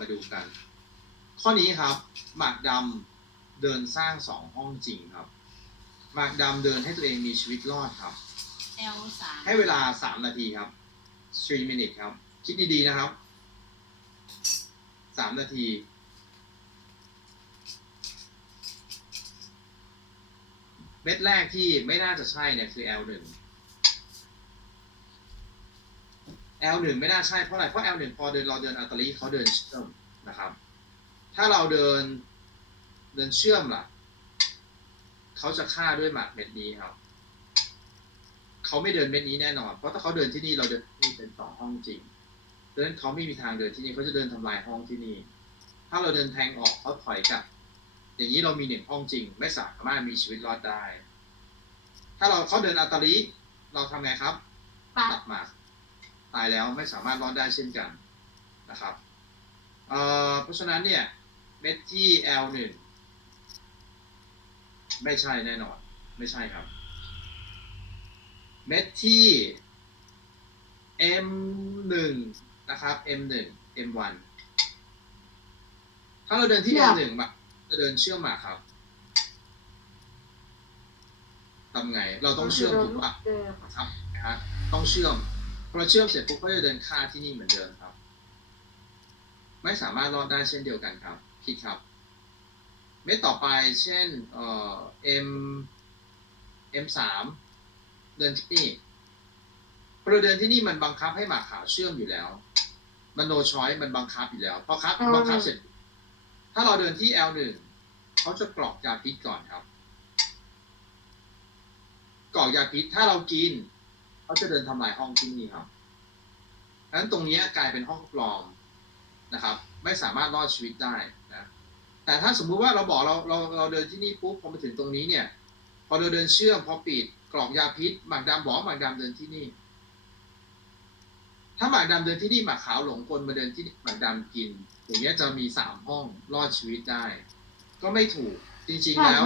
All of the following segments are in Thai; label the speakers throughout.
Speaker 1: มาดูกัน ข้อนี้ครับ หมากดำเดินสร้างสองห้องจริงครับ หมากดำเดินให้ตัวเองมีชีวิตรอดครับ
Speaker 2: L สาม
Speaker 1: ให้เวลาสามนาทีครับ three minutes ครับ คิดดีๆนะครับสามนาทีเม็ดแรกที่ไม่น่าจะใช่เนี่ยคือ L หนึ่ง L หนึ่งไม่น่าใช่เพราะอะไรเพราะ L หนึ่งพอเดินเราเดินอัลตาลีเขาเดินเชื่อมนะครับ ถ้าเราเดินเดินเชื่อมล่ะเขาจะฆ่าด้วยหมากเม็ดนี้ครับเขาไม่เดินเม็ดนี้แน่นอน เพราะถ้าเขาเดินที่นี่เราเดินที่นี่เป็นสองห้องจริงดังนั้นเขาไม่มีทางเดินที่นี่เขาจะเดินทำลายห้องที่นี่ ถ้าเราเดินแทงออกเขาถอยกลับ อย่างนี้เรามีหนึ่งห้องจริง ไม่สามารถมีชีวิตรอดได้ ถ้าเราเขาเดินอัลตาลีเราทำไงครับ
Speaker 2: ปัด
Speaker 1: ตัดหมาก ตายแล้วไม่สามารถรอดได้เช่นกันนะครับเอ่อเพราะฉะนั้นเนี่ยเม็ดที่ L หนึ่งไม่ใช่แน่นอน ไม่ใช่ครับ เม็ดที่ M หนึ่งนะครับ M หนึ่ง M 1 ถ้าเราเดินที่ M หนึ่งมาจะเดินเชื่อมหมากครับทำไง เราต้องเชื่อมถูกปะ
Speaker 3: เดิม
Speaker 1: ครับนะฮะต้องเชื่อม พอเราเชื่อมเสร็จปุ๊บก็จะเดินค่าที่นี่เหมือนเดิมครับ ไม่สามารถรอดได้เช่นเดียวกันครับผิดครับ เม็ดต่อไปเช่นเอ่อ M M สามเดินที่นี่พอเราเดินที่นี่มันบังคับให้หมากขาวเชื่อมอยู่แล้ว มันโนช้อยมันบังคับอยู่แล้วพอครับบังคับเสร็จ ถ้าเราเดินที่ L หนึ่งเขาจะกรอกยาพิษก่อนครับกรอกยาพิษถ้าเรากิน เขาจะเดินทำลายห้องที่นี่ครับดังนั้นตรงนี้กลายเป็นห้องปลอมนะครับ ไม่สามารถรอดชีวิตได้นะแต่ถ้าสมมุติว่าเราบอกเราเราเราเดินที่นี่ปุ๊บพอมาถึงตรงนี้เนี่ย พอเราเดินเชื่อมพอปิดกรอกยาพิษหมากดำบอกว่าหมากดำเดินที่นี่ ถ้าหมากดำเดินที่นี่หมากขาวหลงกลมาเดินที่หมากดำกิน อย่างเงี้ยจะมีสามห้องรอดชีวิตได้ ก็ไม่ถูกจริงๆแล้ว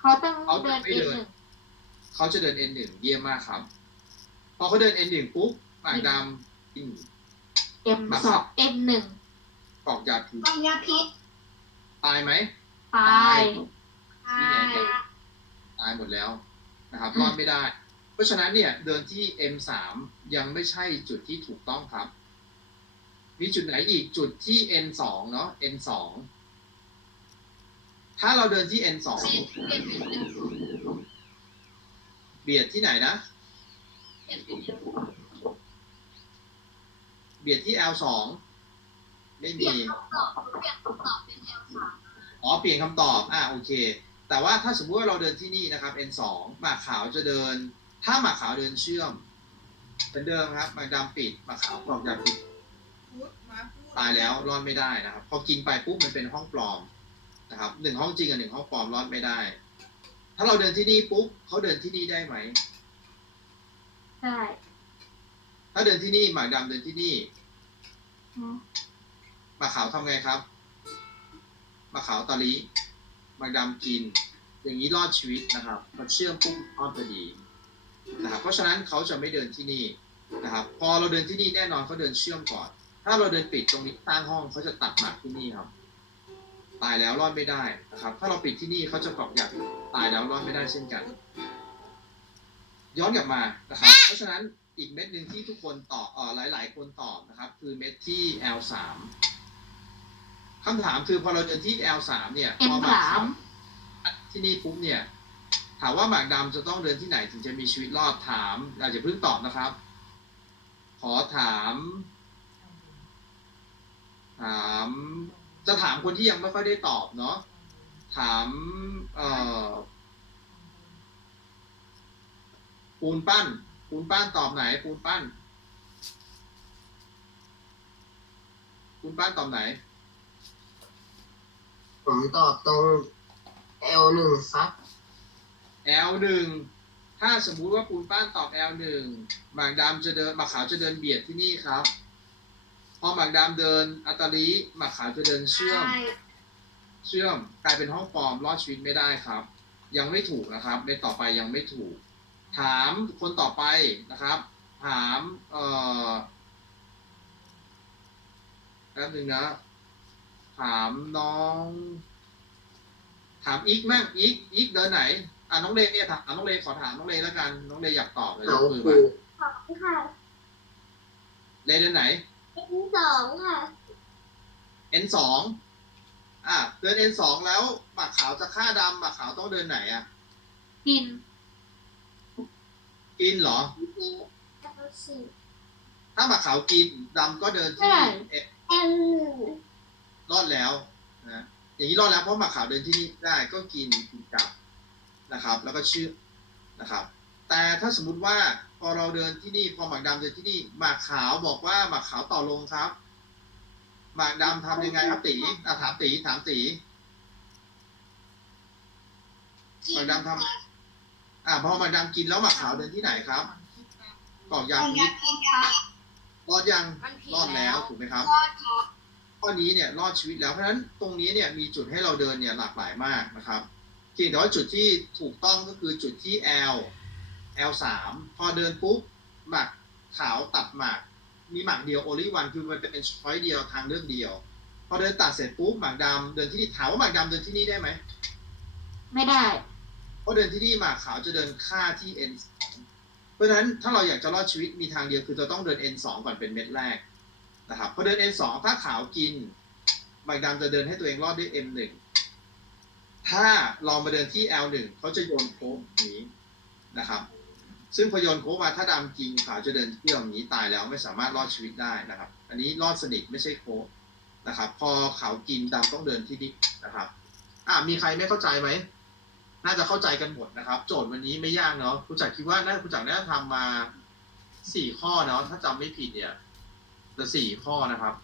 Speaker 3: เขาต้อง
Speaker 1: เขา
Speaker 3: เดิน
Speaker 1: ไม่
Speaker 3: เอ
Speaker 1: เดิน
Speaker 3: หนึ่ง
Speaker 1: เขาจะเดิน N1 เยี่ยมมากครับ พอเขาเดิน N1 ปุ๊บหมากดำอืม
Speaker 3: เอ็มสองเอ็มหนึ่ง
Speaker 1: กรอกยาพิษ
Speaker 2: ต้องยาพิษ
Speaker 1: ตายไหม
Speaker 3: ตาย
Speaker 2: ใช่
Speaker 1: ตายหมดแล้วนะครับรอดไม่ได้ เพราะฉะนั้นเนี่ย เดินที่ M3 ยังไม่ใช่จุดที่ถูกต้องครับ มีจุดไหนอีกจุดที่ N2 เนาะ N2 ถ้าเราเดินที่ N2 เบียดที่ไหนนะ เบียดที่ L2 ไม่มีอ๋อเปลี่ยนคำตอบอ่าโอเค แต่ว่าถ้าสมมุติว่าเราเดินที่นี่นะครับ N2 หมากขาวจะเดิน ถ้าหมากขาวเดินเชื่อมเหมือนเดิมครับหมากดำปิดหมากขาวกรอกยาพิษ
Speaker 4: พูดมาพูด
Speaker 1: ตายแล้วรอดไม่ได้นะครับ พอกินไปปุ๊บมันเป็นห้องปลอมนะครับหนึ่งห้องจริงกับหนึ่งห้องปลอมรอดไม่ได้ ถ้าเราเดินที่นี่ปุ๊บเขาเดินที่นี่ได้ไหม
Speaker 3: ใช่
Speaker 1: ถ้าเดินที่นี่หมากดำเดินที่นี่
Speaker 3: อืม
Speaker 1: หมากขาวทำไงครับหมากขาวตอลีหมากดำกิน อย่างนี้รอดชีวิตนะครับพอเชื่อมปุ๊บรอดพอดีนะครับเพราะฉะนั้นเขาจะไม่เดินที่นี่นะครับ พอเราเดินที่นี่แน่นอนเขาเดินเชื่อมก่อน ถ้าเราเดินปิดตรงนี้สร้างห้องเขาจะตัดหมากที่นี่ครับ ตายแล้วรอดไม่ได้นะครับ ถ้าเราปิดที่นี่เขาจะกรอกยาตายแล้วรอดไม่ได้เช่นกัน ย้อนกลับมานะครับ เพราะฉะนั้นอีกเม็ดหนึ่งที่ทุกคนตอบเอ่อหลาย ๆ คนตอบนะครับ คือเม็ดที่ L3 คำถามคือพอเราเดินที่ L3 เนี่ย
Speaker 3: เอ็
Speaker 1: พ
Speaker 3: ม
Speaker 1: อหมาก
Speaker 3: สา
Speaker 1: ขาว
Speaker 3: ม
Speaker 1: ที่นี่ปุ๊บเนี่ย ถามว่าหมากดำจะต้องเดินที่ไหนถึงจะมีชีวิตรอดถามอาจจะเพิ่งตอบนะครับ ขอถาม ถามจะถามคนที่ยังไม่ค่อยได้ตอบเนาะถาม เอ่อ ปูนปั้น ปูนปั้นตอบไหน ปูนปั้น ปูนปั้นตอบไหน
Speaker 5: ผมตอบตรง L หนึ่งครับ
Speaker 1: L หนึ่งถ้าสมมุติว่าปูนป้านตอบ L หนึ่งหมากดำจะเดินหมากขาวจะเดินเบียดที่นี่ครับ พอหมากดำเดินอัตาลีหมากขาวจะเดินเชื่อม เชื่อมกลายเป็นห้องปลอมรอดชีวิตไม่ได้ครับ ยังไม่ถูกนะครับ ในต่อไปยังไม่ถูก ถามคนต่อไปนะครับ ถามเอ่อแป๊บหนึ่งนะ ถามน้อง ถามอีกมั่งอีกอีกเดินไหนอะน้องเลเนี่ยถามน้องเลขอถามน้องเลแล้วกัน น้องเลอยากตอบเลยย
Speaker 5: เอา
Speaker 1: กมือ
Speaker 5: ครู
Speaker 1: มา
Speaker 3: สองค่ะ
Speaker 1: เลเดินไหน
Speaker 3: เอ็มสองค่ะ
Speaker 1: N สองอะเดิน N สองแล้วหมากขาวจะฆ่าดำหมากขาวต้องเดินไหนอะ
Speaker 3: กิน
Speaker 1: กินเหรอ
Speaker 3: ที่เอลสี่
Speaker 1: ถ้าหมากขาวกินดำก็เดิน
Speaker 3: ใช่
Speaker 1: ที่
Speaker 3: เอลหนึ่ง
Speaker 1: รอดแล้วนะอย่างนี้รอดแล้วเพราะหมากขาวเดินที่นี่ได้ก็กินกินกลับนะครับ แล้วก็ชื่อนะครับ แต่ถ้าสมมุติว่าพอเราเดินที่นี่พอหมากดำเดินที่นี่หมากขาวบอกว่าหมากขาวต่อลงครับหมากดำทำยังไงครับตีอะถามตีถามตีหมากดำทำ อะพอหมากดำกินแล้วหมากขาวเดินที่ไหนครับกรอกยาพิษรอดยัง
Speaker 2: มันผิด
Speaker 1: รอดแล้วถูกไหมครับข้อนี้เนี่ยรอดชีวิตแล้วเพราะฉะนั้นตรงนี้เนี่ยมีจุดให้เราเดินเนี่ยหลากหลายมากนะครับเพียงแต่ว่าจุดที่ถูกต้องก็คือจุดที่ L L สามพอเดินปุ๊บหมากขาวตัดหมากมีหมากเดียว only one คือมันเป็นช้อยเดียวทางเลือกเดียว พอเดินตัดเสร็จปุ๊บหมากดำเดินที่นี่ถามว่าหมากดำเดินที่นี่ได้ไหม
Speaker 3: ไม่ได้
Speaker 1: เพ ราะเดินที่นี่หมากขาวจะเดินค่าที่ N สองเพราะฉะนั้นถ้าเราอยากจะรอดชีวิตมีทางเดียวคือเราต้องเดิน N สองก่อนเป็นเม็ดแรกนะครับพอเดิน N2 ถ้าขาวกินหมากดำจะเดินให้ตัวเองรอดด้วย M1 ถ้าลองมาเดินที่ L1 เขาจะโยนโค้งนี้นะครับซึ่งพอโยนโค้งมาถ้าดำจริงขาวจะเดินเที่ยวนี้ตายแล้วไม่สามารถรอดชีวิตได้นะครับ อันนี้รอดสนิทไม่ใช่โค้งนะครับ พอขาวกินดำต้องเดินที่นี่นะครับ อ่ามีใครไม่เข้าใจไหม น่าจะเข้าใจกันหมดนะครับ โจทย์วันนี้ไม่ยากเนาะคุณจักรคิดว่าน่าคุณจักรน่าจะทำมาสี่ข้อเนาะถ้าจำไม่ผิดเนี่ยแต่สี่ข้อนะครับ